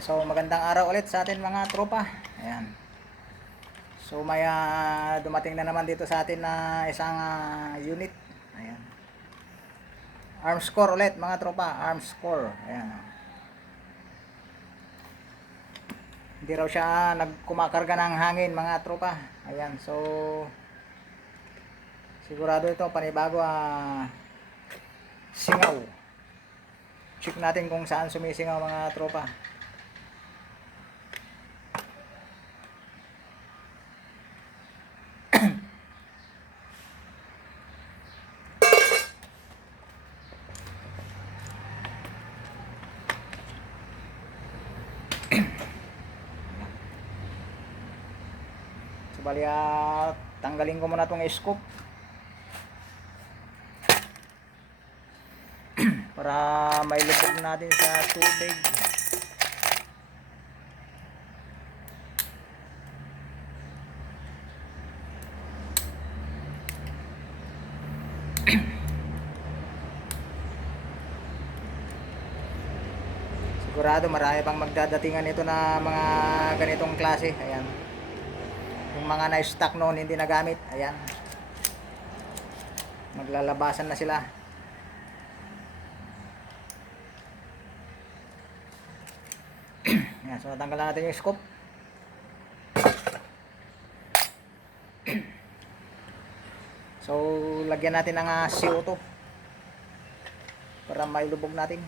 So magandang araw ulit sa atin mga tropa. Ayan. So may dumating na naman dito sa atin na isang unit. Ayan. Arms core ulit mga tropa, arms core. Ayan. Hindi raw siya nagkumakarga ng hangin mga tropa. Ayan. So sigurado ito panibago singaw. Check natin kung saan sumisingaw mga tropa. So bali tanggalin ko muna tong scoop para mailubog natin sa tubig. Sigurado marami pang magdadatingan ito na mga ganitong klase. Ayan. Yung mga na-stock noon hindi nagamit. Ayan. Maglalabasan na sila. Ayan. So natanggalan natin yung scoop. So lagyan natin ng CO2 para mailubog natin.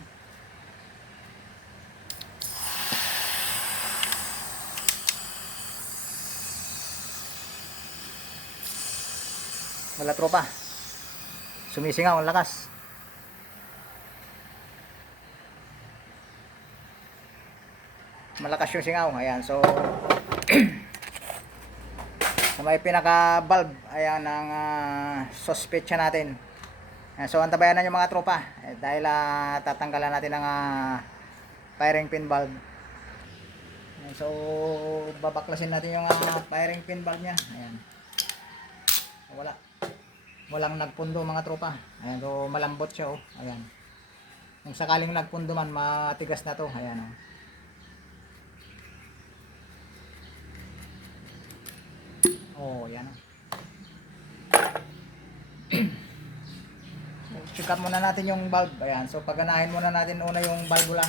Wala tropa. Sumisingaw ang lakas. Malakas yung singaw. Ayan. So sa may pinaka valve ayan ang suspension natin. Ayan, so antabayan na yung mga tropa dahil tatanggalan natin ang firing pin valve. Ayan, so babaklasin natin yung firing pin valve nya. Ayan. Walang nagpundo mga tropa. Ayan, so malambot siya oh. Ayan. Kung sakaling nagpundo man matigas na to. Ayan oh. Oh, yan oh. So, check up muna natin yung valve. Ayan, so paganahin muna natin una yung valvula.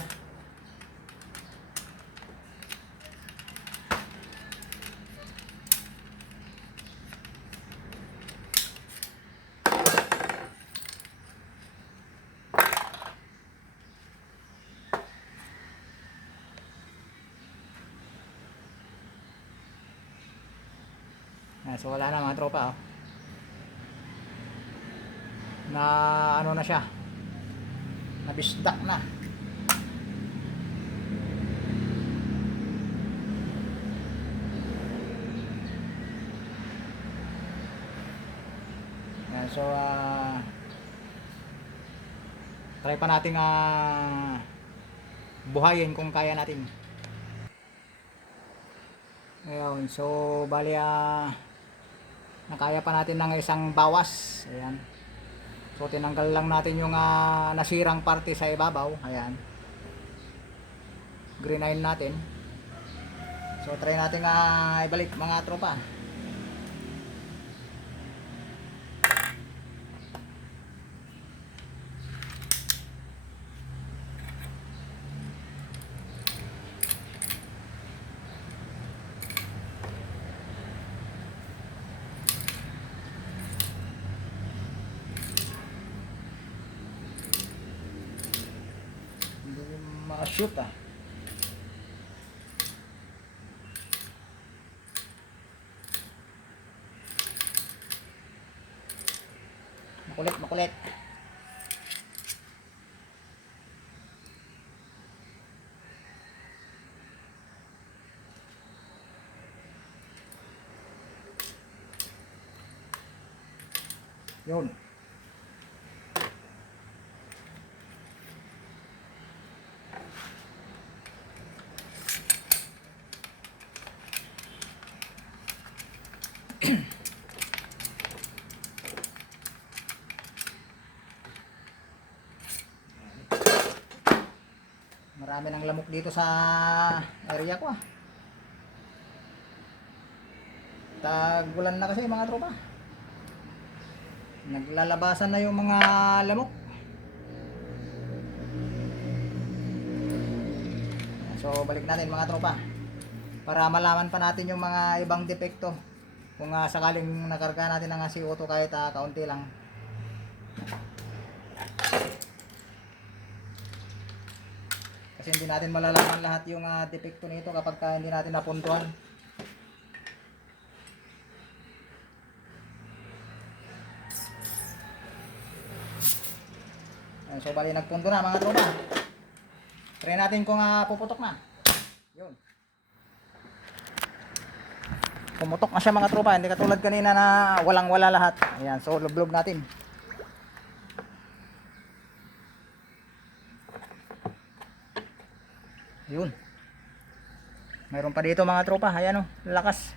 So wala na mga tropa oh. Na ano na siya, nabisdak na. Ayan, so try pa natin buhayin kung kaya natin. Ngayon, so bali nakaya pa natin ng isang bawas. Ayan. So tinanggal lang natin yung nasirang parte sa ibabaw. Ayan. Greenine natin. So try natin ibalik mga tropa. Ma-shoot makulit. Yun. marami dami ng lamok dito sa area ko ah. Tag-ulan na kasi mga tropa. Naglalabasan na yung mga lamok. So balik natin mga tropa para malaman pa natin yung mga ibang depekto kung sakaling nakarga natin ng CO2 kahit kaunti lang. Kasi hindi natin malalaman lahat yung depekto nito kapag hindi natin napuntuhan. So bali nagpunto na mga tropa. Try natin kung puputok na. Yun. Pumutok na siya mga tropa. Hindi katulad kanina na walang wala lahat. Ayan. So lublob natin. Yun. Mayroon pa dito mga tropa. Ayan o. Lakas.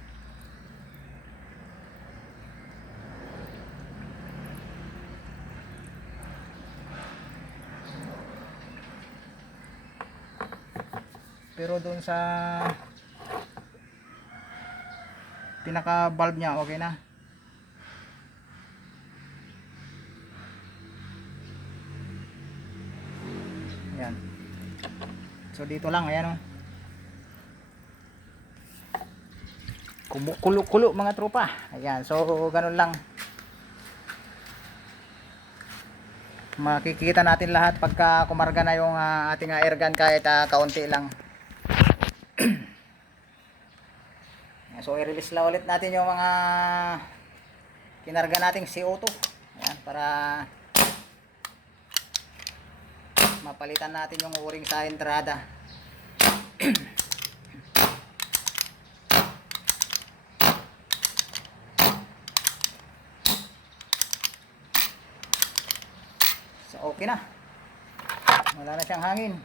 Pero doon sa pinaka valve niya okay na. Ayan. So dito lang ayan oh. Kumukulo-kulo mga tropa. Ayan. So ganun lang. Makikita natin lahat pagka kumarga na yung ating air gun kahit kaunti lang. So i-release lang ulit natin yung mga kinarga nating CO2. Ayan, para mapalitan natin yung o-ring sa entrada. So okay na. Wala na siyang hangin.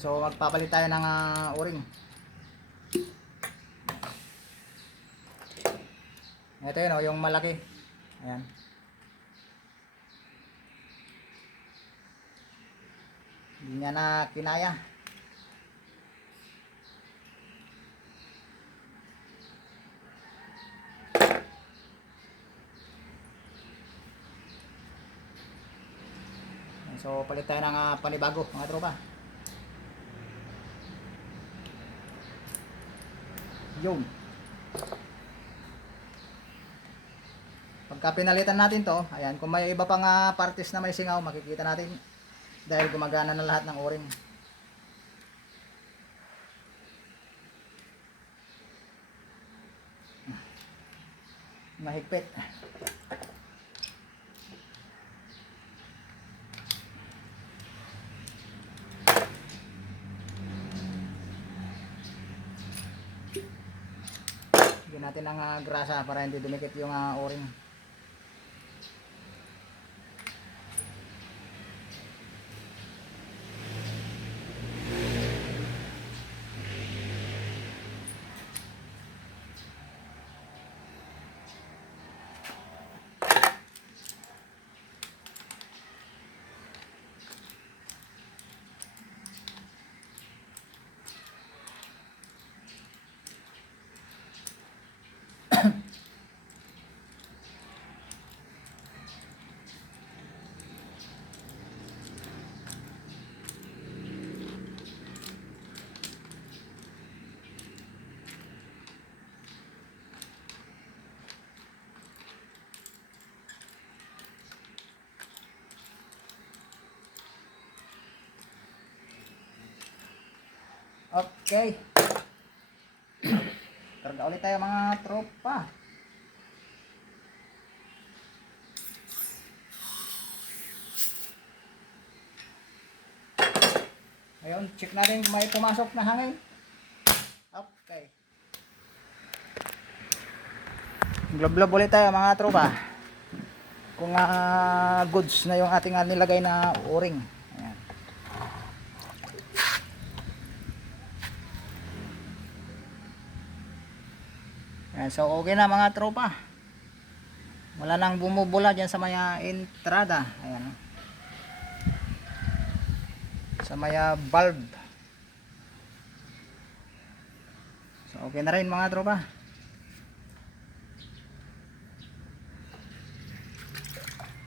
So magpapalit tayo ng o-ring. Ito yun oh, yung malaki. Ayan. Hindi niya na kinaya. So palit tayo ng panibago mga tropa. Yun. Pagka pinalitan natin to, ayan, kung may iba pang parties na may singaw, makikita natin dahil gumagana na lahat ng o-ring. Mahigpit. Lagyan natin ng grasa para hindi dumikit yung o-ring. Okay. Karga ulit tayo mga tropa. Ngayon, check natin kung may pumasok na hangin. Okay. Glob-glob ulit tayo mga tropa. Kung goods na yung ating nilagay na o-ring. Ayan. Ayan, so okay na mga tropa. Wala nang bumubula dyan sa maya entrada. Ayan. Sa maya valve. So okay na rin mga tropa.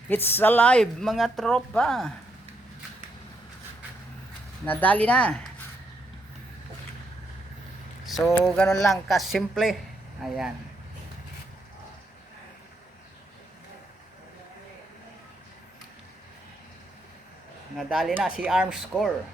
It's alive mga tropa. Nadali na. So ganun lang kasimple. Ayan. Nadali na si Armscore.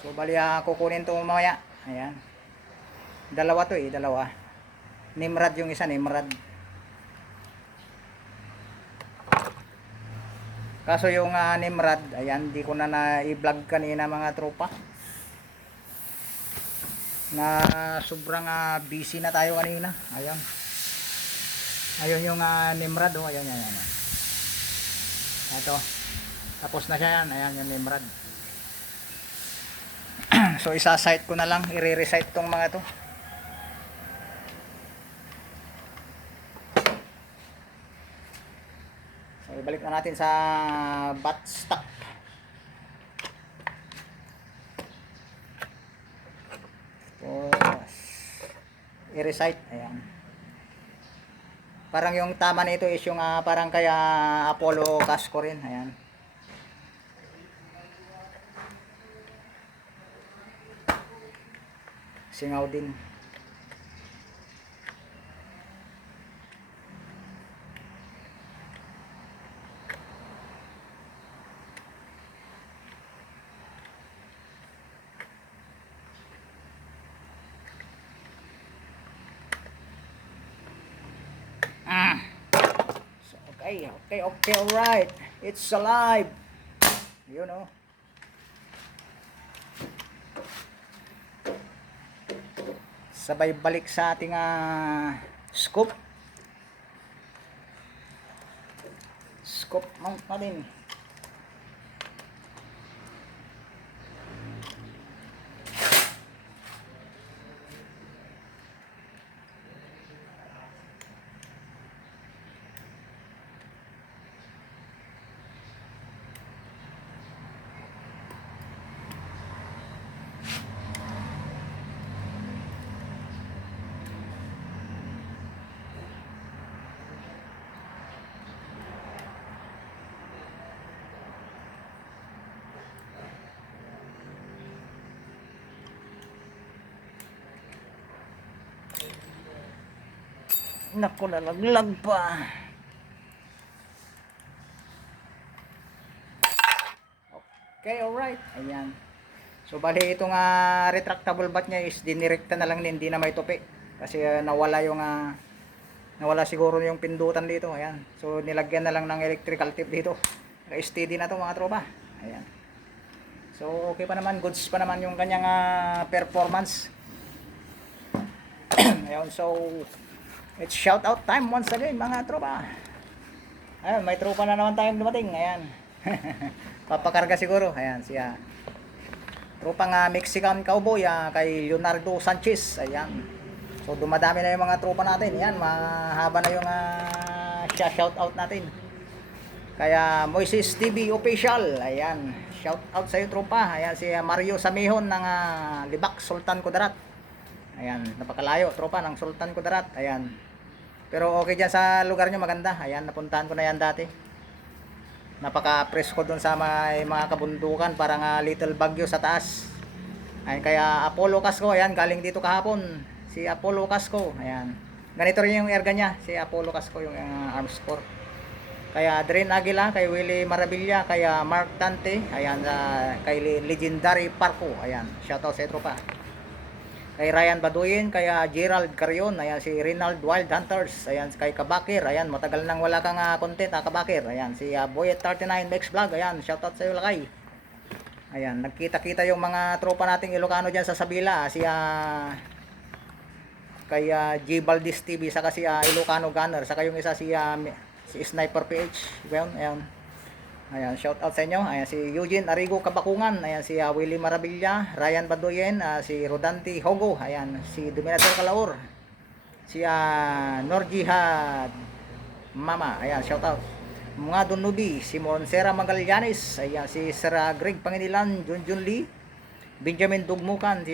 So bali kukunin to mamaya. Ayan. Dalawa to dalawa. Nimrod yung isa, Nimrod. Kaso yung Nimrod, ayan, di ko na i-vlog kanina mga tropa. Na sobrang busy na tayo kanina. Ayan. Ayun yung Nimrod, oh, ayan, ayan, ayan. Ito. Tapos na siya yan, ayan yung Nimrod. So isa-site ko na lang, i-re-recite tong mga to. So ibalik na natin sa bat stock. Tapos i-recite, ayan. Parang yung tama nito is yung parang kaya Apollo Casco rin, ayan. Singaw din. So, okay, alright. It's alive. You know. Sabay balik sa ating scoop. Scoop mount natin. Naku, nalaglag pa. Okay, alright. Ayan. So, bali itong retractable bat niya is dinirekta na lang din, hindi na may tupi. Kasi nawala yung nawala siguro yung pindutan dito. Ayan. So, nilagyan na lang ng electrical tip dito. Steady na to mga tropa. Ayan. So, okay pa naman. Goods pa naman yung kanyang performance. Ayan. So, it's shout out time once again mga tropa. Ayan, may tropa na naman tayong dumating. Ayan. Papakarga siguro. Ayan, siya. Tropang Mexican cowboy kay Leonardo Sanchez. Ayan. So dumadami na yung mga tropa natin. Ayan, mahaba na yung shout out natin. Kaya Moises TV official. Ayan. Shout out sa iyo tropa. Ayan si Mario Samihon ng Libak Sultan Kudarat. Ayan, napakalayo tropa ng Sultan Kudarat. Ayan. Pero okay diyan sa lugar nyo, maganda. Ayan, napuntahan ko na yan dati. Napaka-presko doon sa mga kabundukan, parang little Baguio sa taas. Ayan, kaya Apollo Casco, ayan, galing dito kahapon. Si Apollo Casco, ayan. Ganito rin yung erga niya, si Apollo Casco, yung Armscore. Kaya Dren Aguila, kay Willie Maravilla, kaya Mark Tante, ayan, kay Legendary Parco, ayan, shoutout sa tropa. Kay Ryan Baduyin, kaya Gerald Carion, ayan, si Rinald Wild Hunters, ayan, kay Kabakir, ayan, matagal nang wala kang content, Kabakir, ayan, si Boyet39 Max Vlog, ayan, shoutout sa iyo lakay. Ayan, nagkita-kita yung mga tropa nating Ilocano dyan sa Sabila, si kay G Valdez TV, saka si Ilocano Gunner, saka yung isa si si Sniper PH. Ayan. Ayan, shout out sa inyo. Ayan, si Eugene Arigo Kabakungan. Ayan, si Willie Marabilla, Ryan Badoyen, si Rodanti Hogo. Ayan, si Dominator Kalaur. Si Norjihad Mama. Ayan, shout out. Mga Donubi, si Monsera Magallanes. Ayan, si Sir Greg Panginilan, Junjun Lee, Benjamin Dugmukan,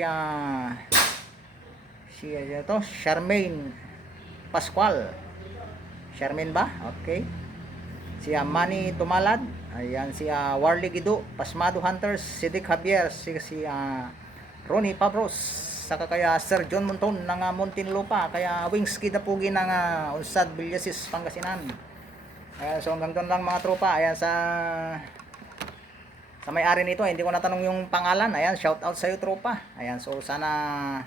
si Charmaine Pascual. Charmaine ba? Okay. Si Manny Tumalad, ayan, si Warley Gido, Pasmado Hunters, Sidik Javier, si Ronnie Pabros, saka kaya Sir John Monton ng Muntinlupa, kaya Wings Kidapugi ng Unsad Villasis, Pangasinan. Ayan, so hanggang doon lang mga tropa. Ayan, sa may-ari nito, hindi ko natanong yung pangalan. Ayan, shout out sa iyo tropa. Ayan, so sana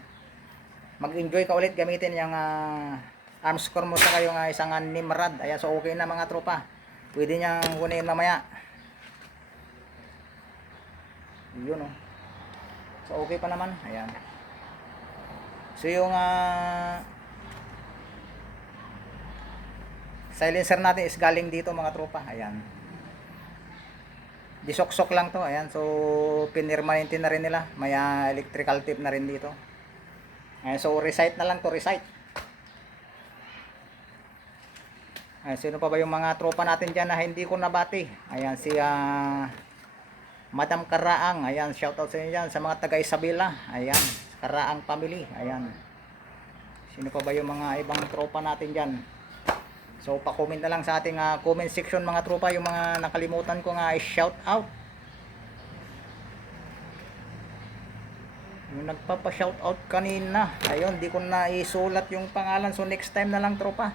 mag-enjoy ka ulit gamitin yung arms core mo sa kayong isang Nimrod. Ayan, so okay na mga tropa. Pwede niyang kunin mamaya. Yun oh. So okay pa naman. Ayan. So yung silencer natin is galing dito mga tropa. Ayan. Disok-sok lang to. Ayan. So pinirmanente na rin nila. May electrical tape na rin dito. Ayan. So recite na lang to. Recite. Ayan, sino pa ba yung mga tropa natin dyan na hindi ko nabati? Ayan, si Madam Karaang. Ayan, shoutout sa inyo dyan. Sa mga taga Isabela. Ayan, Karaang family. Ayan. Sino pa ba yung mga ibang tropa natin dyan? So, pa-comment na lang sa ating comment section mga tropa. Yung mga nakalimutan ko nga i-shoutout. Yung nagpapa-shoutout kanina. Ayun, di ko na isulat yung pangalan. So, next time na lang tropa.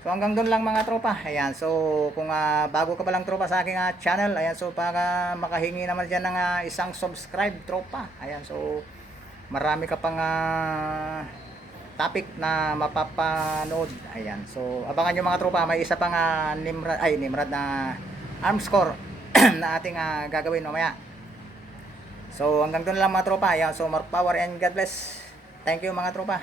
So hanggang doon lang mga tropa. Ayan, so kung bago ka pa lang tropa sa aking channel, ayan, so para makahingi naman dyan ng isang subscribe tropa. Ayan, so marami ka pang topic na mapapanood. Ayan, so abangan nyo mga tropa, may isa pang Nimrod na arms core na ating gagawin mamaya. So hanggang doon lang mga tropa. Ayan, so more power and God bless. Thank you mga tropa.